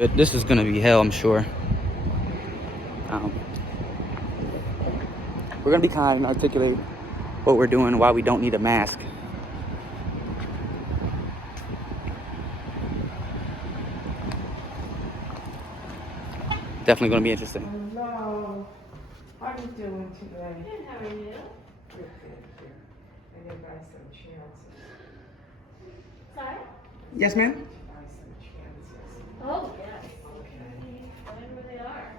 This is gonna be hell, I'm sure. We're gonna be kind and articulate what we're doing, why we don't need a mask. Definitely gonna be interesting. Hello. How are you doing today? Good, how are you? Good. I did buy some chances. Sorry? Yes, ma'am? Buy some chances. Oh, yes. Okay. Find where they are.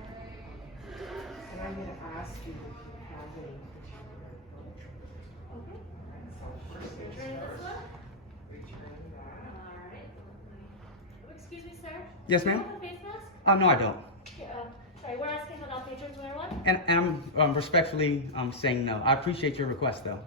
And I'm gonna ask you if you have any particular book. Okay. So first things Return this first, one? return that. Alright. Oh, excuse me, sir? Yes, Do you ma'am? have a face mask? No, I don't. Sorry, we're asking that all patrons wear one. And I'm respectfully saying no. I appreciate your request, though.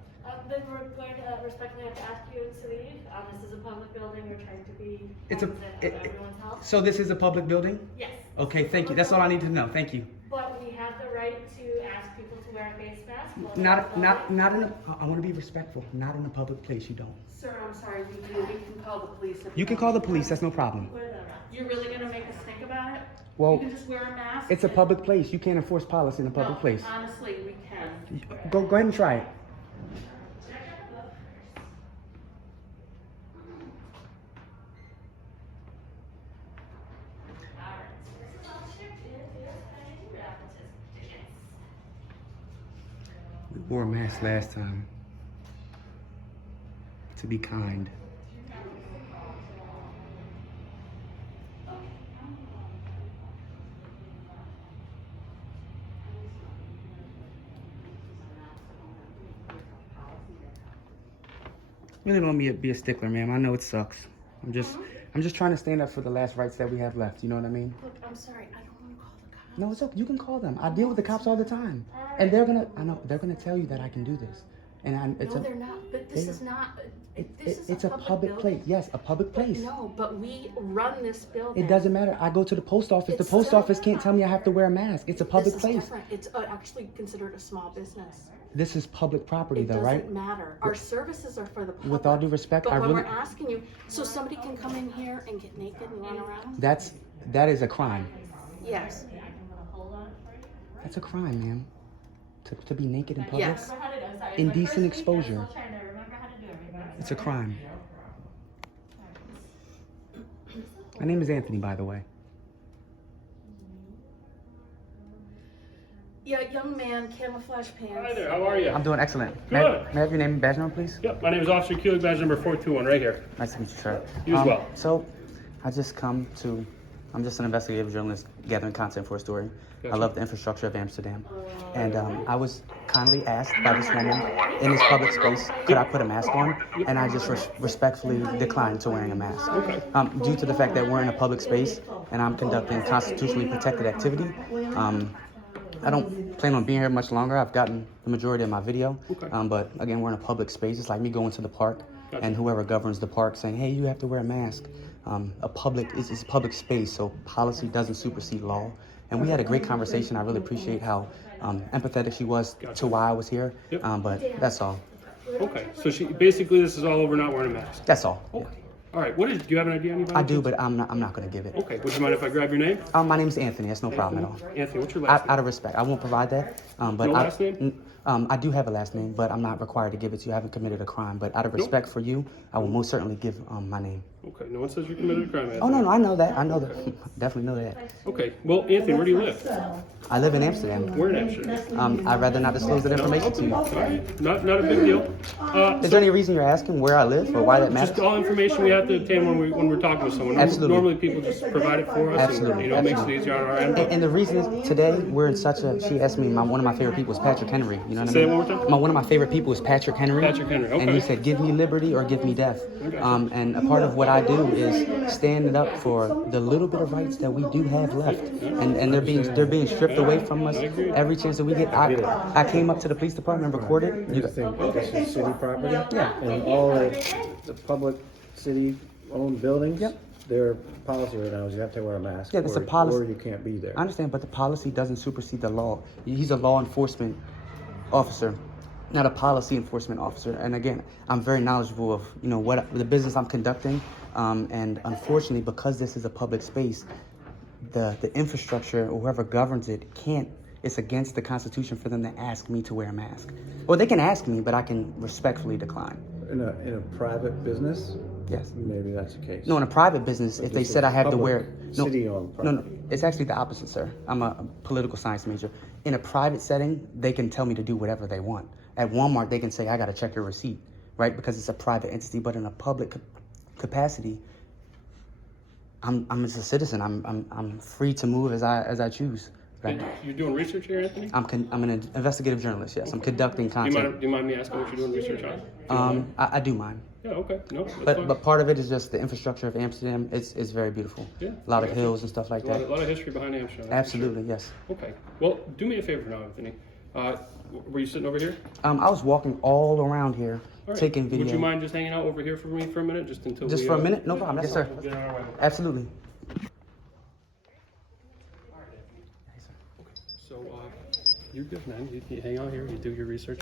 Then we're going to respectfully have to ask you to leave. This is a public building. We're trying to be It's a- cognizant of everyone's health. So this is a public building? Yes. Okay, thank you. That's all I need to know. Thank you. But we have the right to ask people to wear a face mask. while they're Not outside. in a. I want to be respectful. Not in a public place. You don't. Sir, I'm sorry, we can call the police. If You can call the police. That's no problem. Wear the mask. You're really gonna make us think about it? Well, You can just wear a mask? it's a public place. You can't enforce policy in a public No, place. honestly, we can. Go ahead and try it. We wore a mask last time. To be kind. Really don't be a stickler, ma'am. I know it sucks. I'm just trying to stand up for the last rights that we have left. You know what I mean? Look, I'm sorry, I don't wanna call the cops. No, it's okay. You can call them. I deal with the cops all the time, and they're gonna tell you that I can do this. And No, they're not, but this is not, this is it's a public place. Yes, a public place. No, but we run this building. It doesn't matter. I go to the post office. The It's post still- office can't tell me I have to wear a mask. It's a public This is place. different. It's actually considered a small business. This is public property, It though, right? doesn't matter. Our services are for the public. With all due respect, But I when really we're asking you, so somebody can come in here and get naked and run around? that is a crime. Yes. That's a crime, ma'am. To be naked in public. Yes. Indecent exposure. It's a crime. My name is Anthony, by the way. Yeah, young man, camouflage pants. Hi there, how are you? I'm doing excellent. Good. May I have your name and badge number, please? Yep, my name is Officer Keeler, badge number 421, right here. Nice to meet you, sir. You as well. So, I'm just an investigative journalist gathering content for a story. I Gotcha. love the infrastructure of Amsterdam. And I was kindly asked by this woman in this public space, could I put a mask on? And I just respectfully declined to wearing a mask. Okay. Due to the fact that we're in a public space and I'm conducting constitutionally protected activity, I don't plan on being here much longer. I've gotten the majority of my video. Okay. But again, we're in a public space. It's like me going to the park Gotcha. and whoever governs the park saying, hey, you have to wear a mask. It's a public space, so policy doesn't supersede law. And we had a great conversation. I really appreciate how empathetic she was to why I was here. Yep. But that's all. Okay, so basically this is all over not wearing a mask. That's all. Okay. All right, do you have an idea, anybody? I do, but I'm not going to give it. Okay, would you mind if I grab your name? My name's Anthony. That's no problem at all. Anthony, what's your last Out of respect, I won't provide that. But No last name? I do have a last name, but I'm not required to give it to you. I haven't committed a crime. But out of respect for you, I will most certainly give my name. Okay, no one says you committed a crime, Anthony. Oh no, I know that. I know that. Definitely know that. Okay, well, Anthony, where do you live? I live in Amsterdam. Where in Amsterdam? I'd rather not disclose that information to you. All right, not a big deal. Is there any reason you're asking where I live or why that matters? Just all information we have to obtain when we're talking with someone. Absolutely. Normally people just provide it for us. Absolutely. And, it makes it easier on our end. And the reason is today we're in such a. She asked me. One of my favorite people is Patrick Henry. You know what I mean? Say it one more time. One of my favorite people is Patrick Henry. Patrick Henry, And okay. he said, "Give me liberty or give me death." And a part of what I do is stand up for the little bit of rights that we do have left, and they're being stripped away from us every chance that we get. I came up to the police department and recorded. You think this is city property? Yeah. And all the public city-owned buildings? Yep. Their policy right now is you have to wear a mask. Yeah, it's a or- policy. Or you can't be there. I understand, but the policy doesn't supersede the law. He's a law enforcement officer, not a policy enforcement officer. And again, I'm very knowledgeable of what the business I'm conducting. And unfortunately, because this is a public space, the infrastructure or whoever governs it can't. It's against the Constitution for them to ask me to wear a mask. Well, they can ask me, but I can respectfully decline. In a private business, Yes. maybe that's the case. No, in a private business, if they said I had to wear no, City-owned no, property. it's actually the opposite, sir. I'm a political science major. In a private setting, they can tell me to do whatever they want. At Walmart, they can say I got to check your receipt, right? Because it's a private entity. But in a public capacity, I'm as a citizen. I'm free to move as I choose. Right? You're doing research here, Anthony? I'm an investigative journalist. Yes, I'm conducting Do you content. mind me asking what you're doing research on? I do mind. Yeah, okay. No, that's fine. But part of it is just the infrastructure of Amsterdam. It's very beautiful. Yeah, A lot I of gotcha. hills and stuff like A lot that. of history behind Amsterdam. that's for Absolutely, yes. sure. Okay. Well, do me a favor now, Anthony. Were you sitting over here? I was walking all around here, All right. taking video. Would you mind just hanging out over here for me for a minute, just until Just we, for a minute? No problem. Yes, sir. we'll get on our way. Absolutely. So, you're good, man. You hang out here, you do your research,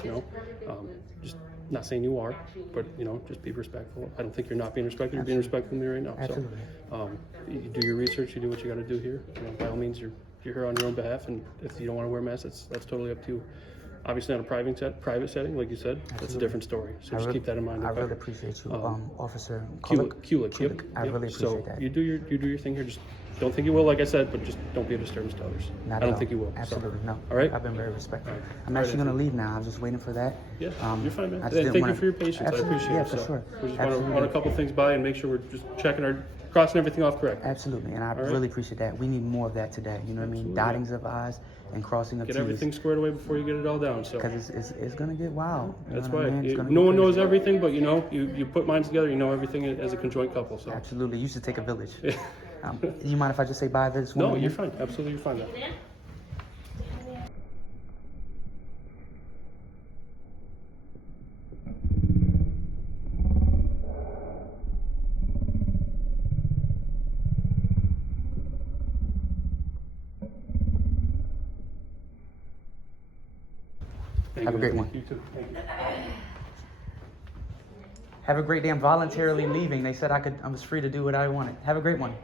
just not saying you are, but, just be respectful. I don't think you're not being respectful. You're being respectful to me right now. Absolutely. So, you do your research, you do what you got to do here. By all means, you're here on your own behalf, and if you don't want to wear a mask, that's totally up to you. Obviously, on a private setting, like you said, that's a different story. So just keep that in mind. I okay? really appreciate you, Officer Kulik, yep. I really appreciate So that. you do your thing here. Just don't think you will, like I said, but just don't be a disturbance to others. Not I at don't all. think you will. Absolutely, so. no. All right. I've been very respectful. All right. I'm All actually right, going to leave now. I'm just waiting for that. Yeah, you're fine, man. I just Thank didn't you wanna- for your patience. Absolutely, I appreciate yeah, it. for So sure. We just Absolutely. want a couple things by and make sure we're just crossing everything off correctly. Absolutely, and I right. really appreciate that. We need more of that today. You know what I mean? Absolutely, Dottings of I's and crossing of Get T's. everything squared away before you get it all down. So Because it's going to get wild. You that's know what I why mean? It's gonna no get one knows crazy. everything, but you put minds together, you know everything as a conjoint couple. So Absolutely. You should take a village. You mind if I just say bye to this woman? no, you're fine. Absolutely, you're fine. Man. Have a great one. You too. Thank you. Have a great day. I'm voluntarily leaving. They said I was free to do what I wanted. Have a great one.